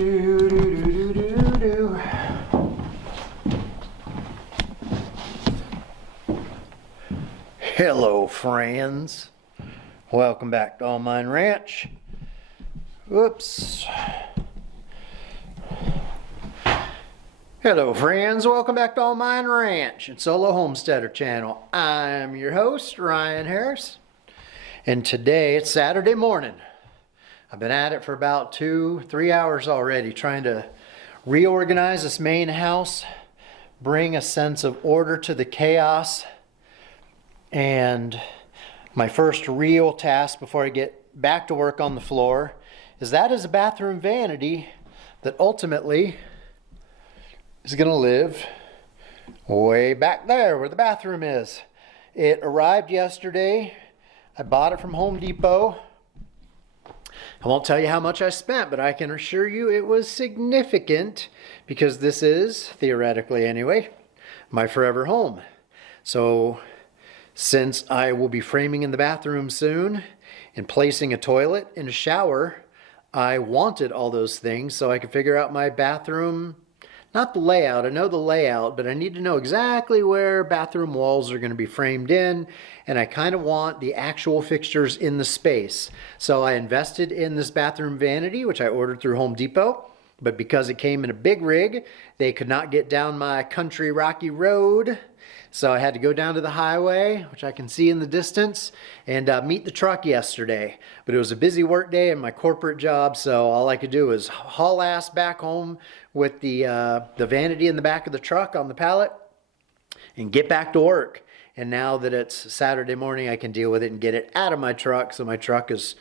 Do, do, do, do, do, do. Hello, friends. Welcome back to Awning Ranch. Whoops. Hello, friends. Welcome back to Awning Ranch and Solo Homesteader channel. I'm your host, Ryan Harris. And today it's Saturday morning. I've been at it for about 2-3 hours already, trying to reorganize this main house, bring a sense of order to the chaos. And my first real task before I get back to work on the floor is a bathroom vanity that ultimately is going to live way back there where the bathroom is. It arrived yesterday. I bought it from Home Depot. I won't tell you how much I spent, but I can assure you it was significant because this is, theoretically anyway, my forever home. So since I will be framing in the bathroom soon and placing a toilet and a shower, I wanted all those things so I could figure out my bathroom, not the layout, I know the layout, but I need to know exactly where bathroom walls are going to be framed in, and I kind of want the actual fixtures in the space. So I invested in this bathroom vanity, which I ordered through Home Depot, but because it came in a big rig, they could not get down my country rocky road. So I had to go down to the highway, which I can see in the distance, and meet the truck yesterday. But it was a busy work day in my corporate job, so all I could do was haul ass back home with the vanity in the back of the truck on the pallet and get back to work. And now that it's Saturday morning, I can deal with it and get it out of my truck, so my truck is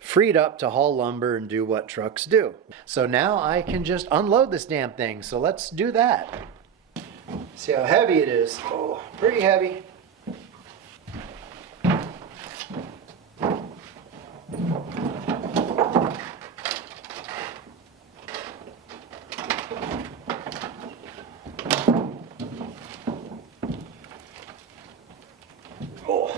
freed up to haul lumber and do what trucks do. So now I can just unload this damn thing, so let's do that. See how heavy it is. Oh, pretty heavy. Oh.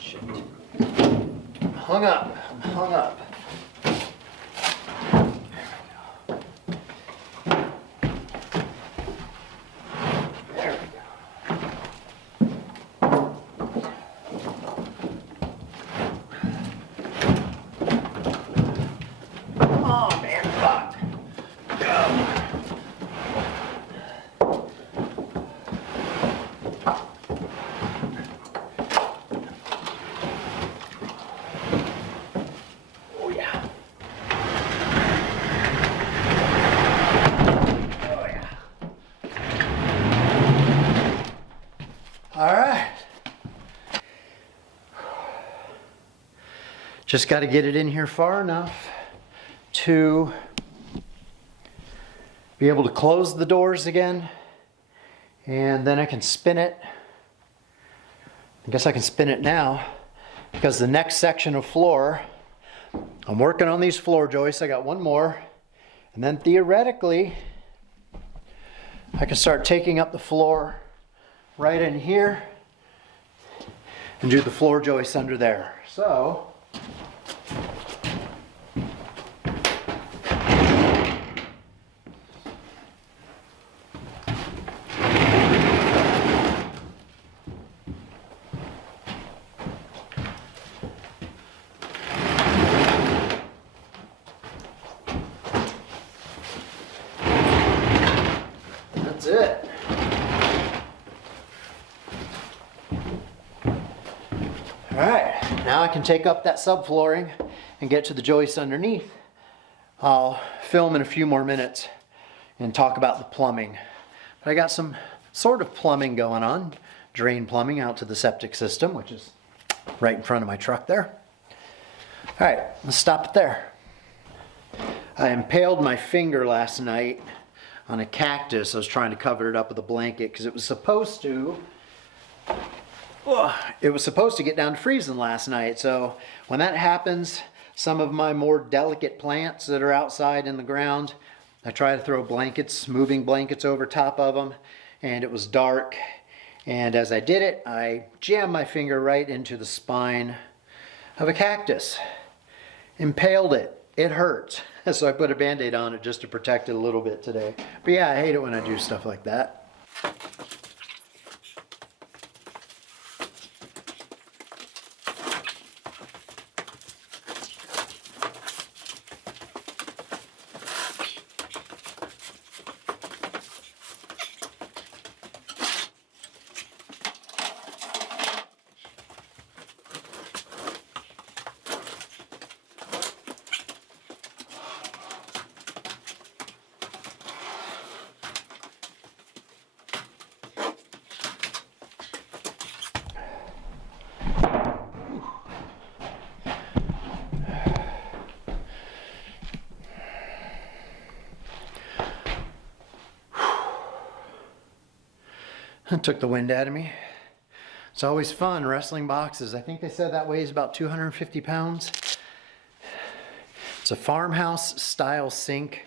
Shit. I'm hung up. Just got to get it in here far enough to be able to close the doors again, and then I can spin it. I guess I can spin it now because the next section of floor, I'm working on these floor joists. I got one more, and then theoretically I can start taking up the floor right in here and do the floor joists under there. So that's it. All right, now I can take up that subflooring and get to the joists underneath. I'll film in a few more minutes and talk about the plumbing. But I got some sort of plumbing going on, drain plumbing out to the septic system, which is right in front of my truck there. All right, let's stop it there. I impaled my finger last night on a cactus. I was trying to cover it up with a blanket because it was supposed to get down to freezing last night. So when that happens, some of my more delicate plants that are outside in the ground, I try to throw blankets, moving blankets over top of them, and it was dark. And as I did it, I jammed my finger right into the spine of a cactus. impaled it. It hurts. So I put a Band-Aid on it just to protect it a little bit today. But yeah, I hate it when I do stuff like that. It took the wind out of me. It's always fun wrestling boxes. I think they said that weighs about 250 pounds. It's a farmhouse style sink,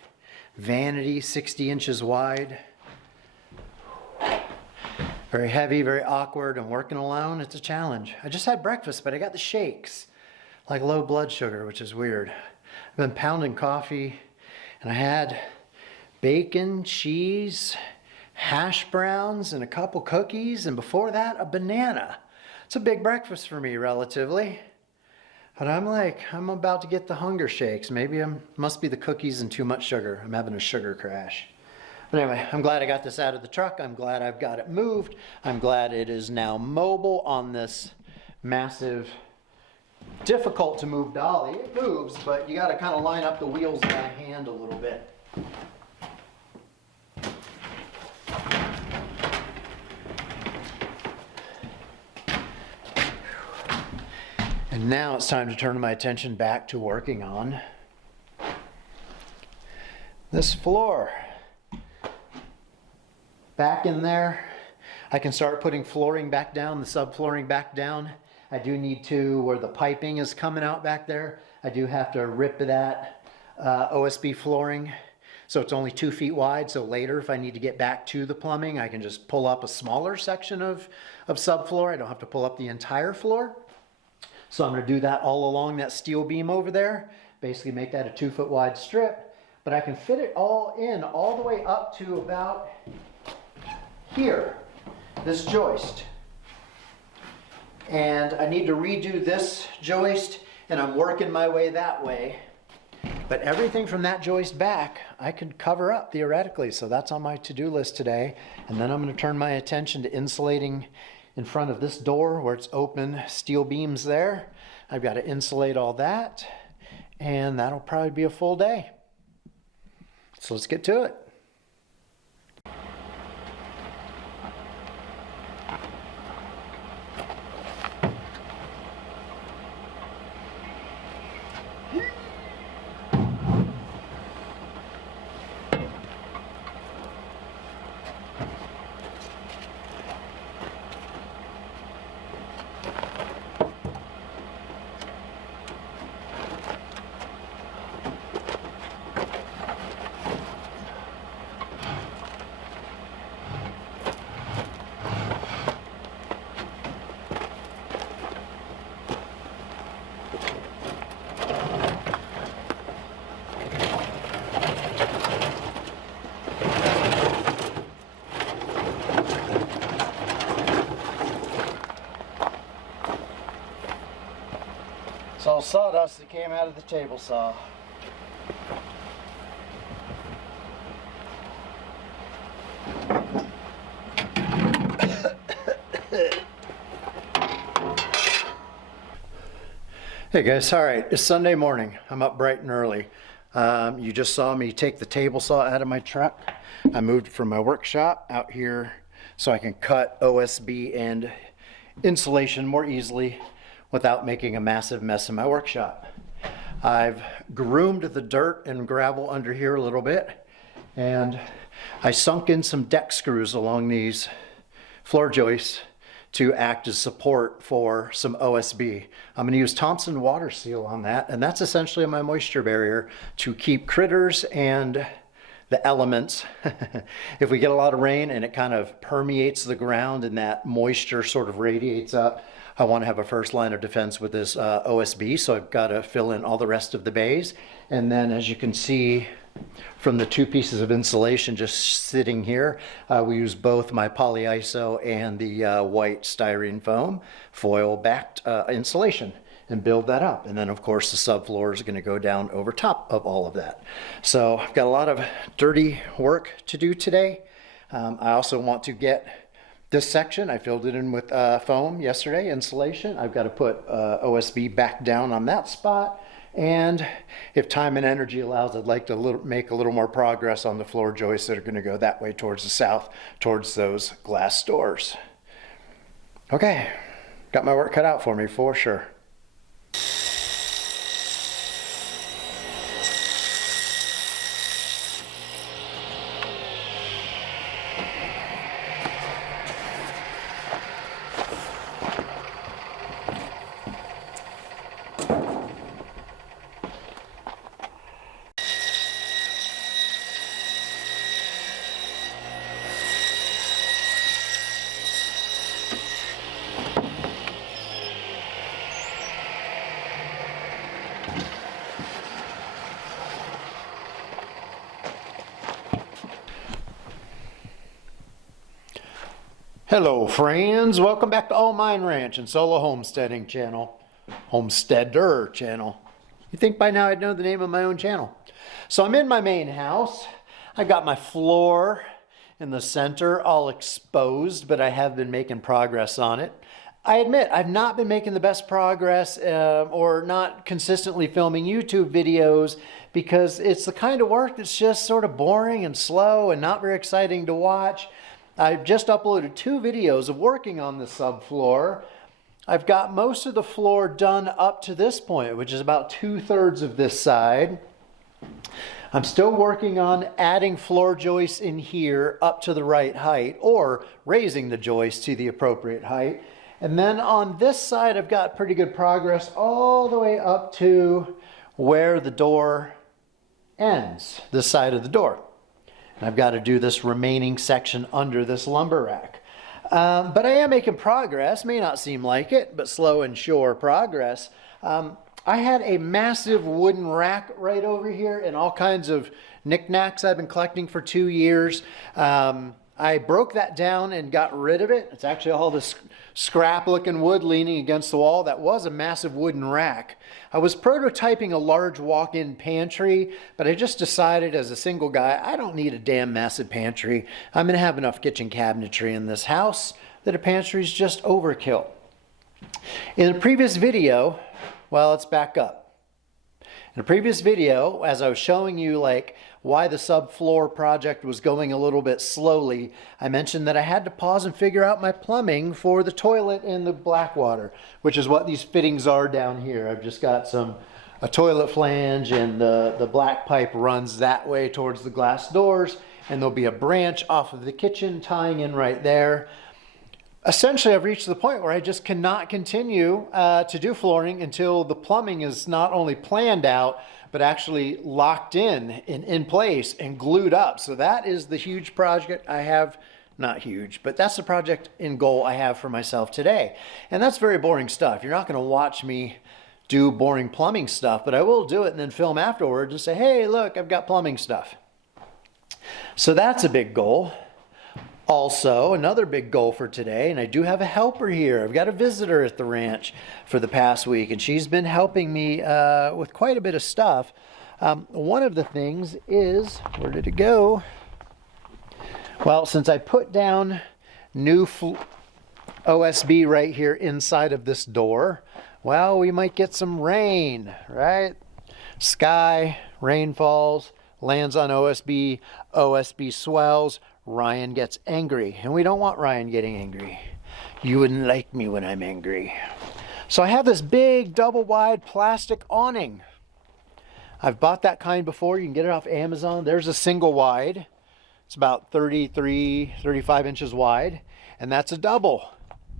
Vanity, 60 inches wide. Very heavy, very awkward, and working alone, it's a challenge. I just had breakfast, but I got the shakes, like low blood sugar, which is weird. I've been pounding coffee, and I had bacon, cheese, hash browns, and a couple cookies, and before that, a banana. It's a big breakfast for me, relatively. But I'm about to get the hunger shakes. Maybe must be the cookies and too much sugar. I'm having a sugar crash. But anyway, I'm glad I got this out of the truck. I'm glad I've got it moved. I'm glad it is now mobile on this massive, difficult to move dolly. It moves, but you got to kind of line up the wheels by hand a little bit. And now it's time to turn my attention back to working on this floor. Back in there, I can start putting flooring back down, the subflooring back down. I do need to, where the piping is coming out back there, I do have to rip that OSB flooring. So it's only 2 feet wide, so later if I need to get back to the plumbing, I can just pull up a smaller section of subfloor. I don't have to pull up the entire floor. So I'm going to do that all along that steel beam over there, basically make that a 2 foot wide strip, but I can fit it all in all the way up to about here, this joist. And I need to redo this joist, and I'm working my way that way. But everything from that joist back, I could cover up theoretically, so that's on my to-do list today. And then I'm going to turn my attention to insulating in front of this door where it's open, steel beams there. I've got to insulate all that, and that'll probably be a full day. So let's get to it. It's all sawdust that came out of the table saw. Hey guys, all right, it's Sunday morning. I'm up bright and early. You just saw me take the table saw out of my truck. I moved it from my workshop out here so I can cut OSB and insulation more easily without making a massive mess in my workshop. I've groomed the dirt and gravel under here a little bit, and I sunk in some deck screws along these floor joists to act as support for some OSB. I'm going to use Thompson water seal on that, and that's essentially my moisture barrier to keep critters and the elements. If we get a lot of rain and it kind of permeates the ground and that moisture sort of radiates up, I want to have a first line of defense with this OSB, so I've got to fill in all the rest of the bays. And then as you can see from the 2 pieces of insulation just sitting here, we use both my polyiso and the white styrene foam foil backed insulation and build that up. And then of course the subfloor is going to go down over top of all of that. So I've got a lot of dirty work to do today. I also want to get this section, I filled it in with foam yesterday, insulation. I've got to put OSB back down on that spot. And if time and energy allows, I'd like to make a little more progress on the floor joists that are going to go that way towards the south, towards those glass doors. Okay, got my work cut out for me for sure. Hello friends, welcome back to All Mine Ranch and Solo Homesteading channel. Homesteader channel. You'd think by now I'd know the name of my own channel. So I'm in my main house. I've got my floor in the center all exposed, but I have been making progress on it. I admit I've not been making the best progress or not consistently filming YouTube videos because it's the kind of work that's just sort of boring and slow and not very exciting to watch. I've just uploaded 2 videos of working on the subfloor. I've got most of the floor done up to this point, which is about 2/3 of this side. I'm still working on adding floor joists in here up to the right height or raising the joists to the appropriate height. And then on this side, I've got pretty good progress all the way up to where the door ends, this side of the door. I've got to do this remaining section under this lumber rack. But I am making progress. May not seem like it, but slow and sure progress. I had a massive wooden rack right over here and all kinds of knickknacks I've been collecting for 2 years. I broke that down and got rid of it. It's actually all this scrap looking wood leaning against the wall. That was a massive wooden rack. I was prototyping a large walk-in pantry, but I just decided as a single guy, I don't need a damn massive pantry. I'm gonna have enough kitchen cabinetry in this house that a pantry is just overkill. In a previous video, well, let's back up. In a previous video, as I was showing you like why the subfloor project was going a little bit slowly, I mentioned that I had to pause and figure out my plumbing for the toilet and the black water, which is what these fittings are down here. I've just got a toilet flange and the black pipe runs that way towards the glass doors, and there'll be a branch off of the kitchen tying in right there. Essentially, I've reached the point where I just cannot continue to do flooring until the plumbing is not only planned out, but actually locked in place and glued up. So that is the huge project I have, not huge, but that's the project in goal I have for myself today. And that's very boring stuff. You're not going to watch me do boring plumbing stuff, but I will do it and then film afterwards and say, hey, look, I've got plumbing stuff. So that's a big goal. Also, another big goal for today, and I do have a helper here. I've got a visitor at the ranch for the past week, and she's been helping me with quite a bit of stuff. One of the things is, where did it go? Well, since I put down new OSB right here inside of this door, well, we might get some rain, right? Sky, rain falls, lands on OSB, OSB swells, Ryan gets angry, and we don't want Ryan getting angry. You wouldn't like me when I'm angry. So I have this big double wide plastic awning. I've bought that kind before. You can get it off Amazon. There's a single wide. It's about 33, 35 inches wide, and that's a double.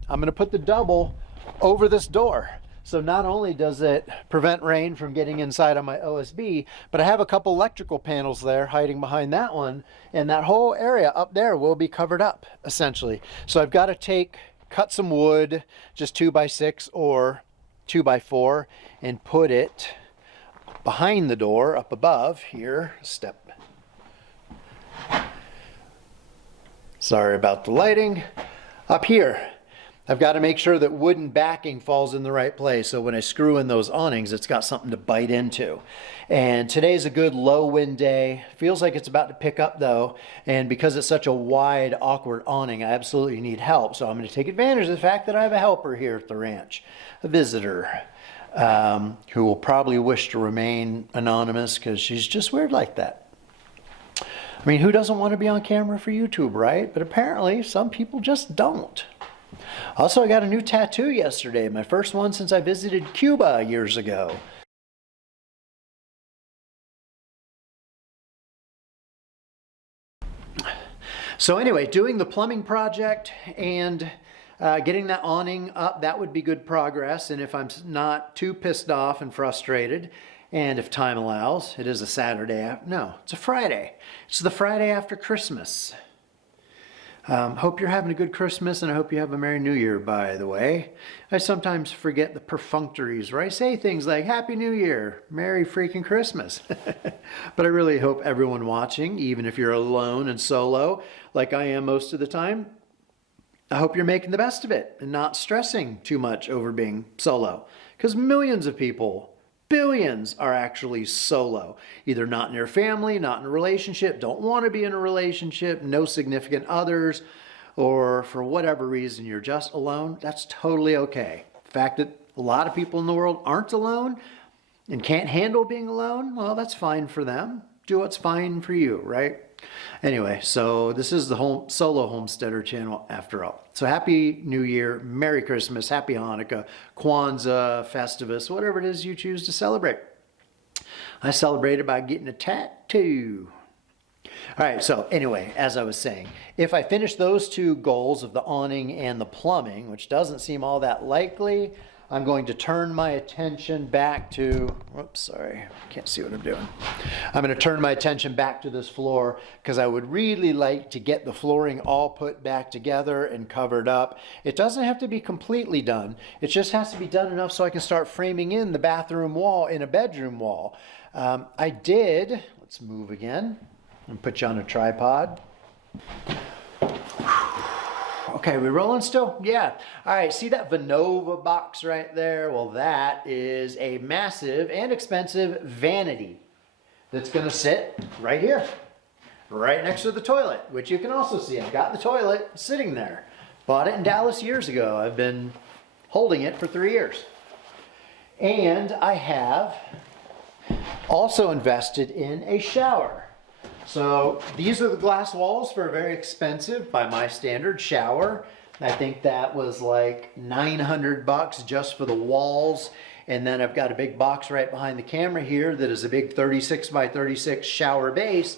I'm going to put the double over this door. So not only does it prevent rain from getting inside on my OSB, but I have a couple electrical panels there hiding behind that one, and that whole area up there will be covered up, essentially. So I've got to take cut some wood, just 2x6 or 2x4, and put it behind the door up above here. Sorry about the lighting. Up here, I've got to make sure that wooden backing falls in the right place, so when I screw in those awnings, it's got something to bite into. And today's a good low wind day. Feels like it's about to pick up though, and because it's such a wide, awkward awning, I absolutely need help. So I'm going to take advantage of the fact that I have a helper here at the ranch, a visitor, who will probably wish to remain anonymous because she's just weird like that. I mean, who doesn't want to be on camera for YouTube, right? But apparently some people just don't. Also, I got a new tattoo yesterday, my first one since I visited Cuba years ago. So anyway, doing the plumbing project and getting that awning up, that would be good progress. And if I'm not too pissed off and frustrated, and if time allows, it is a Saturday. No, it's a Friday. It's the Friday after Christmas. Hope you're having a good Christmas, and I hope you have a Merry New Year, by the way. I sometimes forget the perfunctories where I say things like Happy New Year, Merry freaking Christmas. But I really hope everyone watching, even if you're alone and solo, like I am most of the time, I hope you're making the best of it and not stressing too much over being solo. Because millions of people, billions, are actually solo. Either not in their family, not in a relationship, don't want to be in a relationship, no significant others, or for whatever reason you're just alone. That's totally okay. The fact that a lot of people in the world aren't alone and can't handle being alone, well, that's fine for them. Do what's fine for you, right? Anyway, so this is the Solo Homesteader channel after all. So Happy New Year, Merry Christmas, Happy Hanukkah, Kwanzaa, Festivus, whatever it is you choose to celebrate. I celebrated by getting a tattoo. All right, so anyway, as I was saying, if I finish those two goals of the awning and the plumbing, which doesn't seem all that likely, I'm going to turn my attention back to, whoops, sorry, can't see what I'm doing. I'm going to turn my attention back to this floor because I would really like to get the flooring all put back together and covered up. It doesn't have to be completely done. It just has to be done enough so I can start framing in the bathroom wall in a bedroom wall. Let's move again and put you on a tripod. Okay, we rolling still? Yeah. All right, see that Vanova box right there? Well, that is a massive and expensive vanity that's gonna sit right here, right next to the toilet, which you can also see. I've got the toilet sitting there. Bought it in Dallas years ago. I've been holding it for 3 years. And I have also invested in a shower. So these are the glass walls for a very expensive, by my standard, shower. I think that was like $900 just for the walls. And then I've got a big box right behind the camera here that is a big 36 by 36 shower base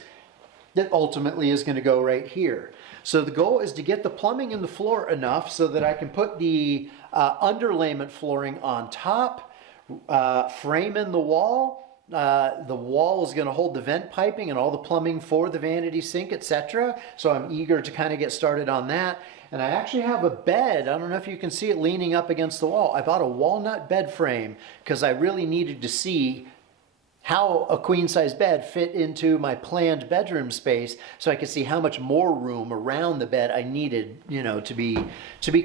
that ultimately is going to go right here. So the goal is to get the plumbing in the floor enough so that I can put the underlayment flooring on top, frame in the wall. The wall is going to hold the vent piping and all the plumbing for the vanity sink, etc. So I'm eager to kind of get started on that. And I actually have a bed. I don't know if you can see it leaning up against the wall. I bought a walnut bed frame because I really needed to see how a queen-size bed fit into my planned bedroom space so I could see how much more room around the bed I needed, you know, to be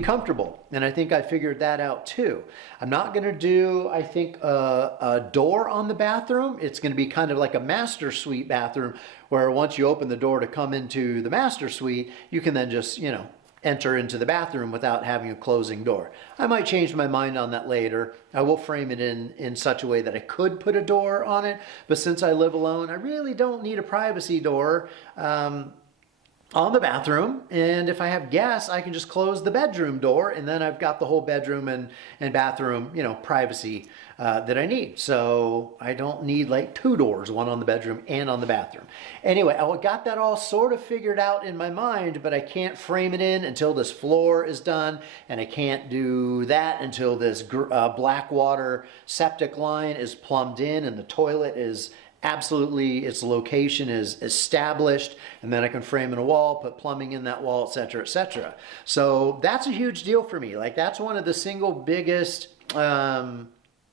comfortable. And I think I figured that out too. I'm not going to do, I think, a door on the bathroom. It's going to be kind of like a master suite bathroom where once you open the door to come into the master suite, you can then just, you know, enter into the bathroom without having a closing door. I might change my mind on that later. I will frame it in such a way that I could put a door on it, but since I live alone, I really don't need a privacy door on the bathroom. And if I have guests, I can just close the bedroom door, and then I've got the whole bedroom and bathroom, you know, privacy that I need. So I don't need like two doors, one on the bedroom and on the bathroom. Anyway, I got that all sort of figured out in my mind, but I can't frame it in until this floor is done, and I can't do that until this black water septic line is plumbed in and the toilet is absolutely its location is established, and then I can frame in a wall, put plumbing in that wall, etc., etc. So that's a huge deal for me. Like, that's one of the single biggest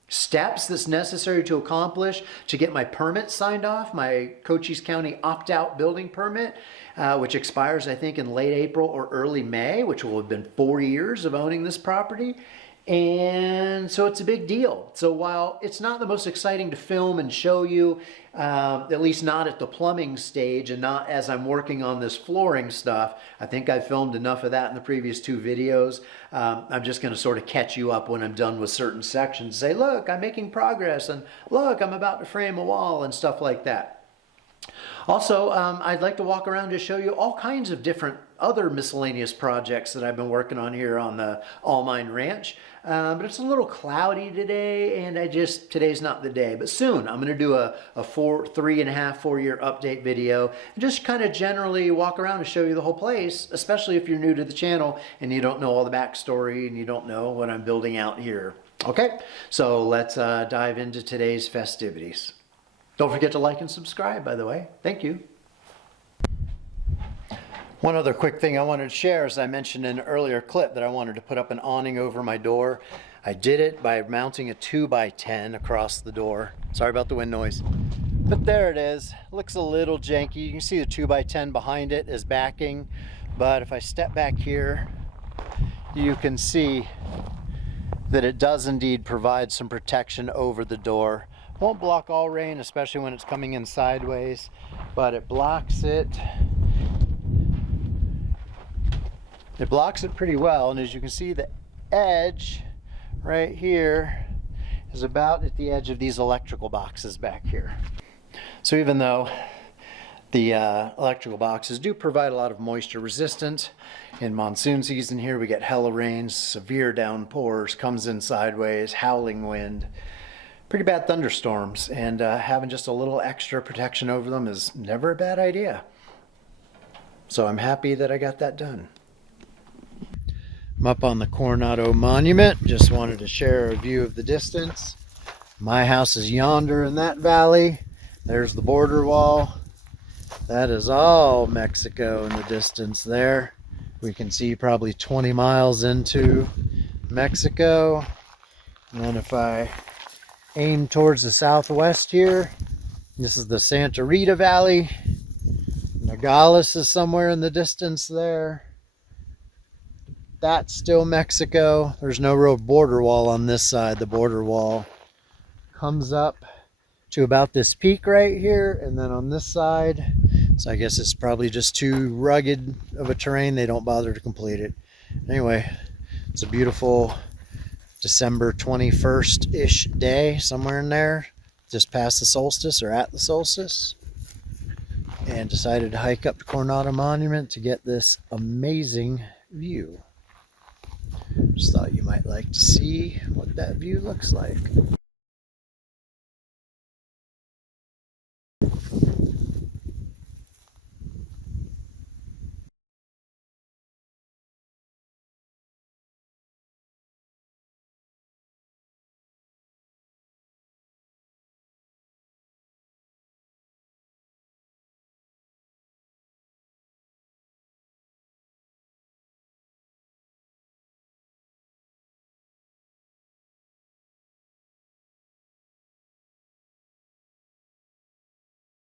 steps that's necessary to accomplish to get my permit signed off, my Cochise County opt-out building permit, which expires, I think, in late April or early May, which will have been 4 years of owning this property. And so it's a big deal. So while it's not the most exciting to film and show you, at least not at the plumbing stage and not as I'm working on this flooring stuff, I think I filmed enough of that in the previous 2 videos. I'm just going to sort of catch you up when I'm done with certain sections. Say, look, I'm making progress, and look, I'm about to frame a wall and stuff like that. Also, I'd like to walk around to show you all kinds of different other miscellaneous projects that I've been working on here on the All Mine Ranch. But it's a little cloudy today, and today's not the day. But soon, I'm going to do a 3.5, 4 year update video, and just kind of generally walk around and show you the whole place, especially if you're new to the channel and you don't know all the backstory and you don't know what I'm building out here. Okay, so let's dive into today's festivities. Don't forget to like and subscribe, by the way. Thank you. One other quick thing I wanted to share is I mentioned in an earlier clip that I wanted to put up an awning over my door. I did it by mounting a 2x10 across the door. Sorry about the wind noise. But there it is. Looks a little janky. You can see the 2x10 behind it is backing. But if I step back here, you can see that it does indeed provide some protection over the door. Won't block all rain, especially when it's coming in sideways, but it blocks it. It blocks it pretty well, and as you can see, the edge right here is about at the edge of these electrical boxes back here. So even though the electrical boxes do provide a lot of moisture resistance, in monsoon season here we get hella rains, severe downpours, comes in sideways, howling wind, pretty bad thunderstorms, and having just a little extra protection over them is never a bad idea. So I'm happy that I got that done. I'm up on the Cornado Monument. Just wanted to share a view of the distance. My house is yonder in that valley. There's the border wall. That is all Mexico in the distance there. We can see probably 20 miles into Mexico. And then if I aim towards the southwest here, this is the Santa Rita Valley. Nogales is somewhere in the distance there. That's still Mexico. There's no real border wall on this side. The border wall comes up to about this peak right here, and then on this side, so I guess it's probably just too rugged of a terrain. They don't bother to complete it. Anyway, it's a beautiful December 21st-ish day, somewhere in there, just past the solstice or at the solstice, and decided to hike up to Cornado Monument to get this amazing view. Just thought you might like to see what that view looks like.